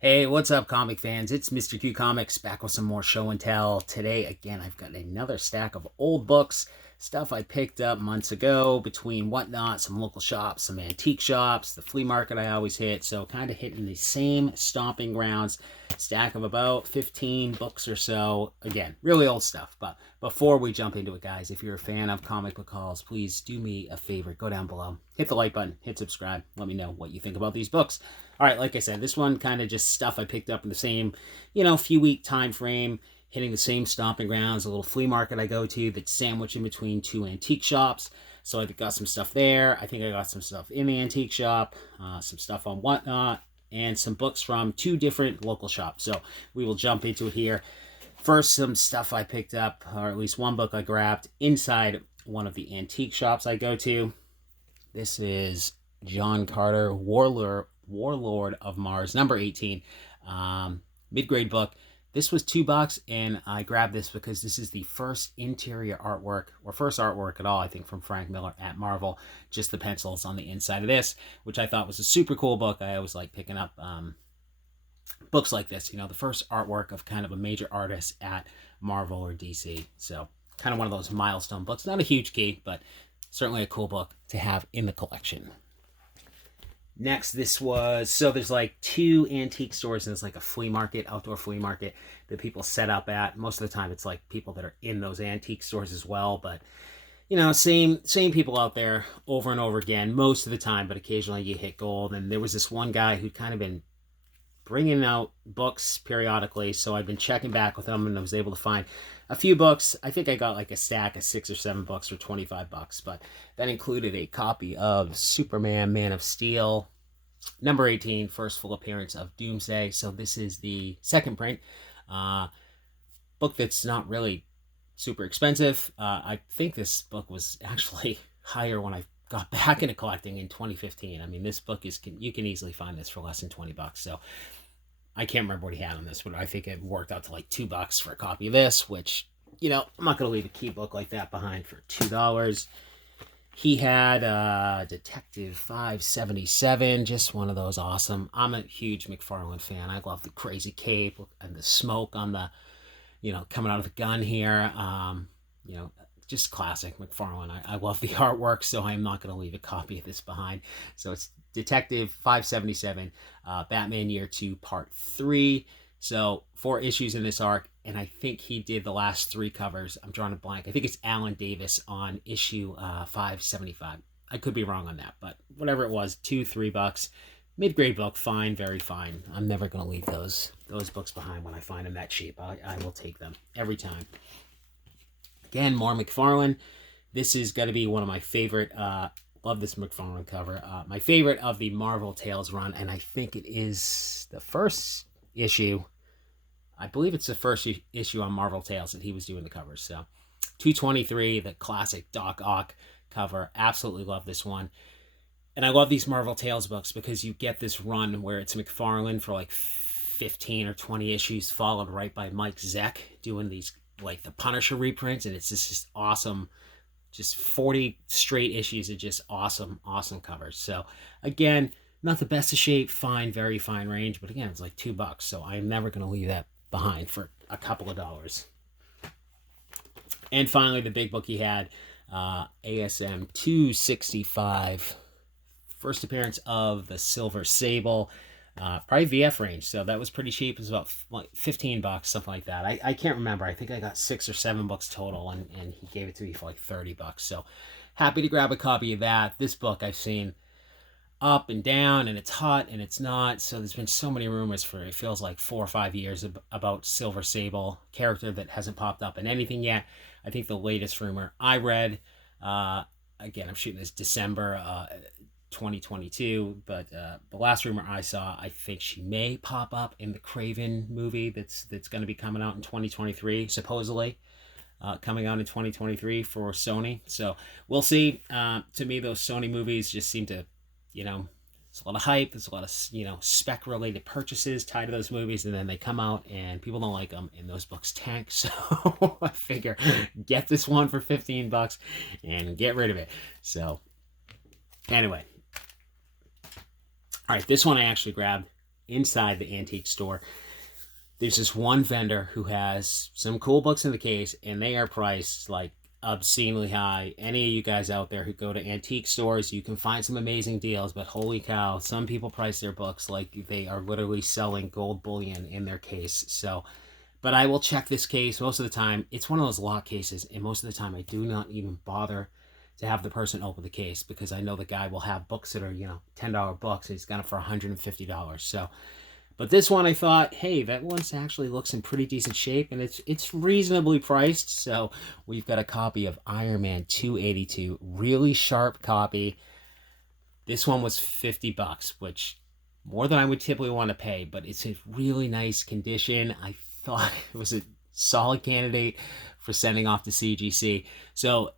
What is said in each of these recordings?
Hey, what's up, comic fans? It's Mr. Q Comics back with some more show and tell. Today, again, I've got another stack of old books, stuff I picked up months ago between whatnot, some local shops, some antique shops, the flea market I always hit. So, kind of hitting the same stomping grounds. Stack of about 15 books or so. Again, really old stuff. But before we jump into it, guys, if you're a fan of comic book hauls, please do me a favor. Go down below, hit the like button, hit subscribe. Let me know what you think about these books. All right, like I said, this one kind of just stuff I picked up in the same, few week time frame, hitting the same stomping grounds, a little flea market I go to that's sandwiched in between two antique shops. So I got some stuff there. I think I got some stuff in the antique shop, some stuff on whatnot, and some books from two different local shops. So we will jump into it here. First, some stuff I picked up, or at least one book I grabbed inside one of the antique shops I go to. This is John Carter, Warlord of Mars, number 18, mid-grade book. This was $2, and I grabbed this because this is the first interior artwork, or first artwork at all, I think, from Frank Miller at Marvel. Just the pencils on the inside of this, which I thought was a super cool book. I always like picking up books like this, the first artwork of kind of a major artist at Marvel or DC. So kind of one of those milestone books. Not a huge key, but certainly a cool book to have in the collection. Next, there's like two antique stores, and it's like a flea market, outdoor flea market that people set up at. Most of the time, it's like people that are in those antique stores as well. But, same people out there over and over again most of the time, but occasionally you hit gold. And there was this one guy who'd kind of been bringing out books periodically, so I've been checking back with him, and I was able to find a few books. I think I got like a stack of 6 or 7 books for $25, but that included a copy of Superman Man of Steel, number 18, first full appearance of Doomsday. So this is the second print. Book that's not really super expensive. I think this book was actually higher when I got back into collecting in 2015. I mean, this book you can easily find this for less than $20. So I can't remember what he had on this, but I think it worked out to like $2 for a copy of this, which, I'm not going to leave a key book like that behind for $2. He had Detective 577, just one of those awesome. I'm a huge McFarlane fan. I love the crazy cape and the smoke on the, coming out of the gun here. Just classic McFarlane. I love the artwork, so I'm not going to leave a copy of this behind. So it's Detective 577, Batman Year 2, Part 3. So 4 issues in this arc, and I think he did the last 3 covers. I'm drawing a blank. I think it's Alan Davis on issue 575. I could be wrong on that, but whatever it was, $2-3. Mid-grade book, fine, very fine. I'm never going to leave those books behind when I find them that cheap. I will take them every time. Again, more McFarlane. This is going to be one of my favorite. Love this McFarlane cover. My favorite of the Marvel Tales run, and I think it is the first issue. I believe it's the first issue on Marvel Tales that he was doing the covers. So, 223, the classic Doc Ock cover. Absolutely love this one. And I love these Marvel Tales books because you get this run where it's McFarlane for like 15 or 20 issues, followed right by Mike Zeck doing these like the Punisher reprints, and it's just awesome. Just 40 straight issues of just awesome covers. So again, not the best of shape, fine, very fine range, but again, it's like $2, so I'm never going to leave that behind for a couple of dollars. And finally, the big book he had, ASM 265, first appearance of the Silver Sable. Probably VF range, so that was pretty cheap. It was about like $15, something like that. I can't remember. I think I got 6 or 7 books total, and he gave it to me for like $30. So happy to grab a copy of that. This book I've seen up and down, and it's hot and it's not. So there's been so many rumors for it feels like 4 or 5 years about Silver Sable, character that hasn't popped up in anything yet. I think the latest rumor I read, again, I'm shooting this December 2022, but the last rumor I saw, I think she may pop up in the Craven movie that's going to be coming out in 2023, supposedly coming out in 2023 for Sony. So we'll see. To me, those Sony movies just seem to, there's a lot of hype, there's a lot of spec related purchases tied to those movies, and then they come out and people don't like them, and those books tank. So I figure get this one for $15 and get rid of it. So anyway, all right, this one I actually grabbed inside the antique store, there's this one vendor who has some cool books in the case, and they are priced like obscenely high. Any of you guys out there who go to antique stores, you can find some amazing deals, but holy cow, some people price their books like they are literally selling gold bullion in their case. So, but I will check this case most of the time. It's one of those lock cases, and most of the time I do not even bother to have the person open the case, because I know the guy will have books that are, $10 books. He's got it for $150. So, but this one I thought, hey, that one actually looks in pretty decent shape, and it's reasonably priced. So we've got a copy of Iron Man 282, really sharp copy. This one was $50, which more than I would typically want to pay, but it's in really nice condition. I thought it was a solid candidate for sending off to CGC. So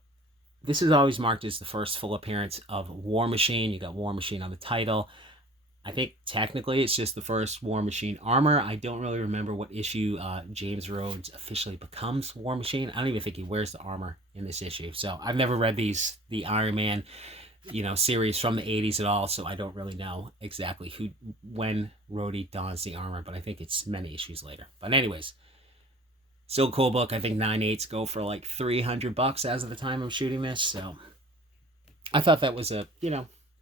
this is always marked as the first full appearance of War Machine. You got War Machine on the title. I think technically it's just the first War Machine armor. I don't really remember what issue James Rhodes officially becomes War Machine. I don't even think he wears the armor in this issue. So I've never read the Iron Man, series from the 80s at all. So I don't really know exactly when Rhodey dons the armor, but I think it's many issues later. But anyways, still a cool book. I think 9/8 go for like $300 as of the time I'm shooting this. So I thought that was a,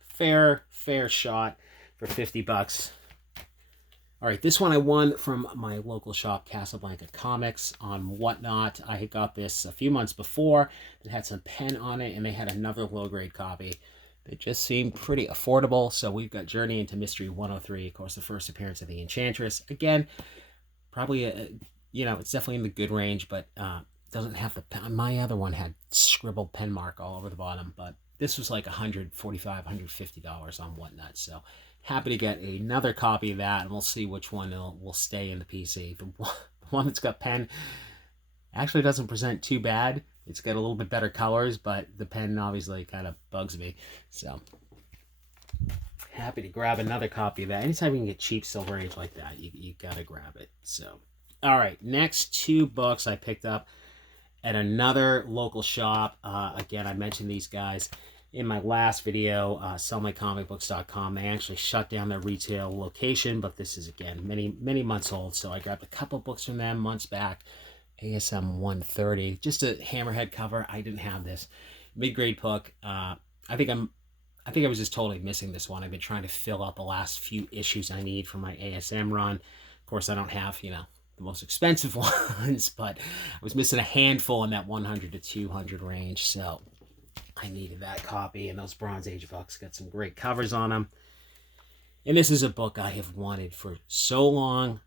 fair shot for $50. All right, this one I won from my local shop, Casablanca Comics, on Whatnot. I had got this a few months before. It had some pen on it, and they had another low-grade copy. It just seemed pretty affordable. So we've got Journey into Mystery 103, of course, the first appearance of the Enchantress. Again, probably it's definitely in the good range, but doesn't have the. My other one had scribbled pen mark all over the bottom, but this was like $145, $150 on Whatnot. So happy to get another copy of that, and we'll see which one will stay in the PC. The one that's got pen actually doesn't present too bad. It's got a little bit better colors, but the pen obviously kind of bugs me. So happy to grab another copy of that. Anytime you can get cheap Silver Age like that, you gotta grab it. So, all right, next two books I picked up at another local shop. Again, I mentioned these guys in my last video, sellmycomicbooks.com. They actually shut down their retail location, but this is, again, many months old. So I grabbed a couple books from them months back. ASM 130, just a hammerhead cover. I didn't have this. Mid-grade book. I think I was just totally missing this one. I've been trying to fill out the last few issues I need for my ASM run. Of course, I don't have, the most expensive ones, but I was missing a handful in that 100 to 200 range. So I needed that copy, and those Bronze Age books got some great covers on them. And this is a book I have wanted for so long.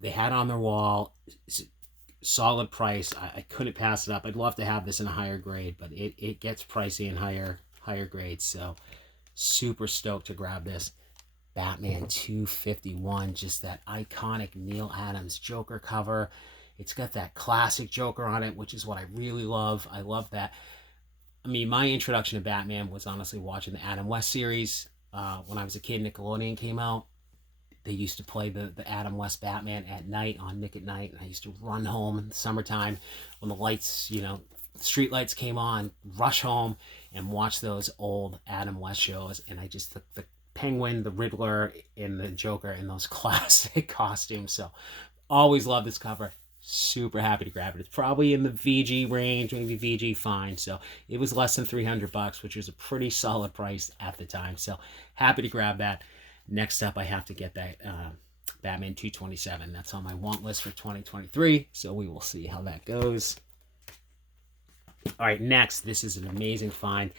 They had on their wall, solid price. I couldn't pass it up. I'd love to have this in a higher grade, but it gets pricey in higher grades. So super stoked to grab this. Batman 251, just that iconic Neil Adams Joker cover. It's got that classic Joker on it, which is what I really love. I love that. I mean, my introduction to Batman was honestly watching the Adam West series. When I was a kid, Nickelodeon came out. They used to play the Adam West Batman at night on Nick at Night, and I used to run home in the summertime when the lights, street lights came on, rush home and watch those old Adam West shows. And I just, the Penguin, the Riddler, and the Joker in those classic costumes. So always love this cover. Super happy to grab it. It's probably in the VG range, maybe VG fine. So it was less than $300, which was a pretty solid price at the time. So happy to grab that. Next up, I have to get that Batman 227. That's on my want list for 2023. So we will see how that goes. All right, next, this is an amazing find.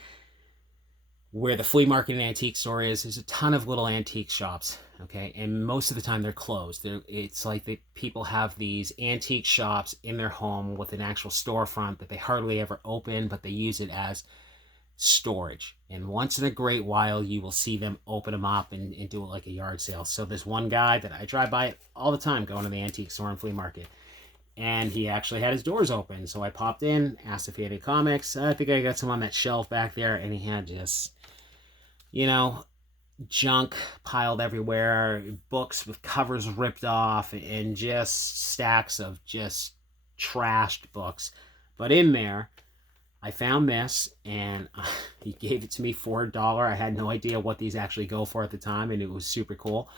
Where the flea market and antique store is, there's a ton of little antique shops, okay? And most of the time they're closed. It's like people have these antique shops in their home with an actual storefront that they hardly ever open, but they use it as storage. And once in a great while, you will see them open them up and do it like a yard sale. So there's one guy that I drive by all the time going to the antique store and flea market. And he actually had his doors open. So I popped in, asked if he had any comics. I think I got some on that shelf back there. And he had just, junk piled everywhere. Books with covers ripped off. And just stacks of just trashed books. But in there, I found this. And he gave it to me for $1. I had no idea what these actually go for at the time. And it was super cool.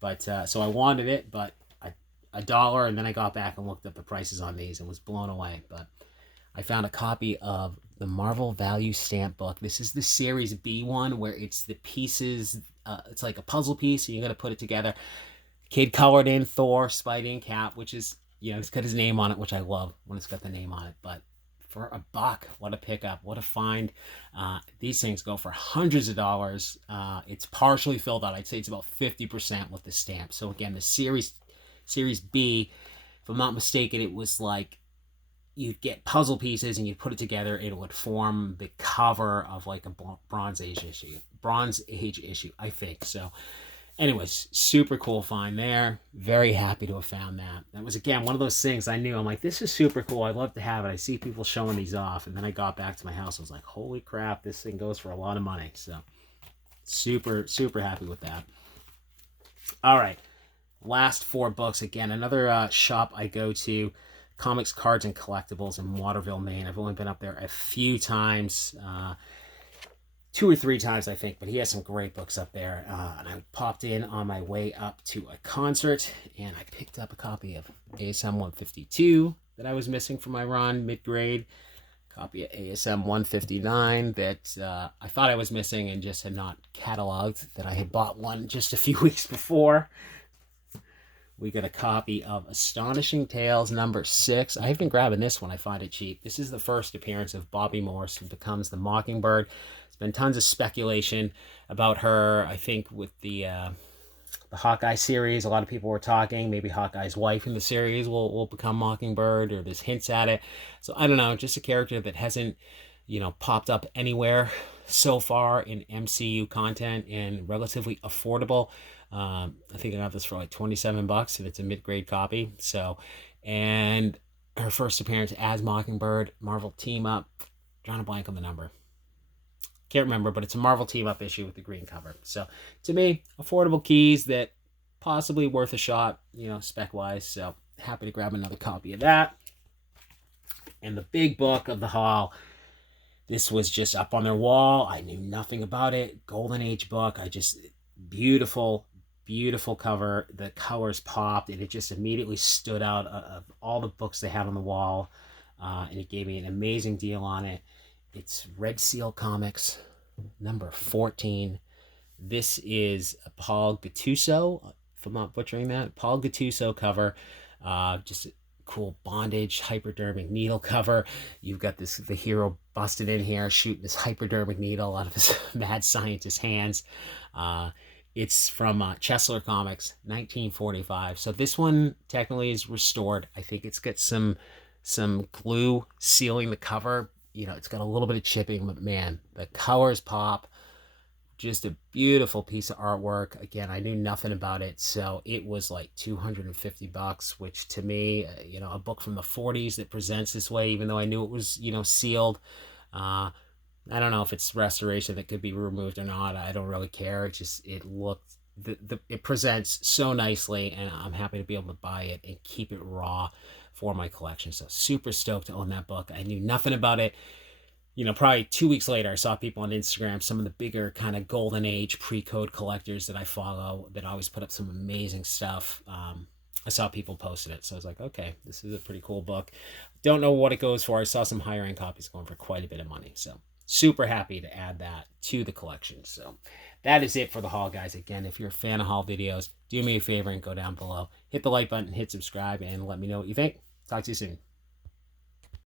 But so I wanted it, but $1, and then I got back and looked up the prices on these and was blown away. But I found a copy of the Marvel Value Stamp book. This is the Series B one, where it's the pieces, it's like a puzzle piece, and you got to put it together. Kid colored in Thor, Spidey, and Cap, which is, it's got his name on it, which I love when it's got the name on it. But for $1, what a pickup, what a find. These things go for hundreds of dollars. It's partially filled out. I'd say it's about 50% with the stamp. So again, the Series B, if I'm not mistaken, it was like you'd get puzzle pieces and you'd put it together. It would form the cover of like a Bronze Age issue, I think. So anyways, super cool find there. Very happy to have found that. That was, again, one of those things I knew. I'm like, this is super cool. I'd love to have it. I see people showing these off. And then I got back to my house. I was like, holy crap, this thing goes for a lot of money. So super, super happy with that. All right. Last 4 books. Again, another shop I go to, Comics, Cards, and Collectibles in Waterville, Maine. I've only been up there a few times. 2 or 3 times, I think, but he has some great books up there. And I popped in on my way up to a concert, and I picked up a copy of ASM 152 that I was missing from my run, mid-grade. Copy of ASM 159 that I thought I was missing and just had not cataloged, that I had bought one just a few weeks before. We got a copy of Astonishing Tales number 6. I've been grabbing this one. I find it cheap. This is the first appearance of Bobby Morse, who becomes the Mockingbird. There's been tons of speculation about her. I think with the Hawkeye series, a lot of people were talking maybe Hawkeye's wife in the series will become Mockingbird, or there's hints at it. So I don't know, just a character that hasn't, popped up anywhere so far in MCU content, and relatively affordable. I think I got this for like $27, and it's a mid-grade copy. So, and her first appearance as Mockingbird, Marvel team up. Drawing a blank on the number. Can't remember, but it's a Marvel team up issue with the green cover. So to me, affordable keys that possibly worth a shot, spec wise. So happy to grab another copy of that. And the big book of the haul. This was just up on their wall. I knew nothing about it. Golden Age book. Beautiful cover. The colors popped, and it just immediately stood out of all the books they had on the wall. And it gave me an amazing deal on it. It's Red Seal Comics, number 14. This is a Paul Gattuso, if I'm not butchering that. Paul Gattuso cover. Just a cool bondage hypodermic needle cover. You've got the hero busted in here shooting this hypodermic needle out of his mad scientist hands. It's from Chesler Comics, 1945. So this one technically is restored. I think it's got some glue sealing the cover. It's got a little bit of chipping, but man, the colors pop. Just a beautiful piece of artwork. Again, I knew nothing about it, so it was like $250, which to me, a book from the 40s that presents this way, even though I knew it was, sealed. I don't know if it's restoration that could be removed or not. I don't really care. It looked, it presents so nicely, and I'm happy to be able to buy it and keep it raw for my collection. So super stoked to own that book. I knew nothing about it. Probably 2 weeks later, I saw people on Instagram, some of the bigger kind of Golden Age pre-code collectors that I follow that always put up some amazing stuff. I saw people posting it, so I was like, okay, this is a pretty cool book. Don't know what it goes for. I saw some higher end copies going for quite a bit of money, so super happy to add that to the collection. So that is it for the haul, guys. Again, if you're a fan of haul videos, do me a favor and go down below, hit the like button, hit subscribe, and let me know what you think. Talk to you soon.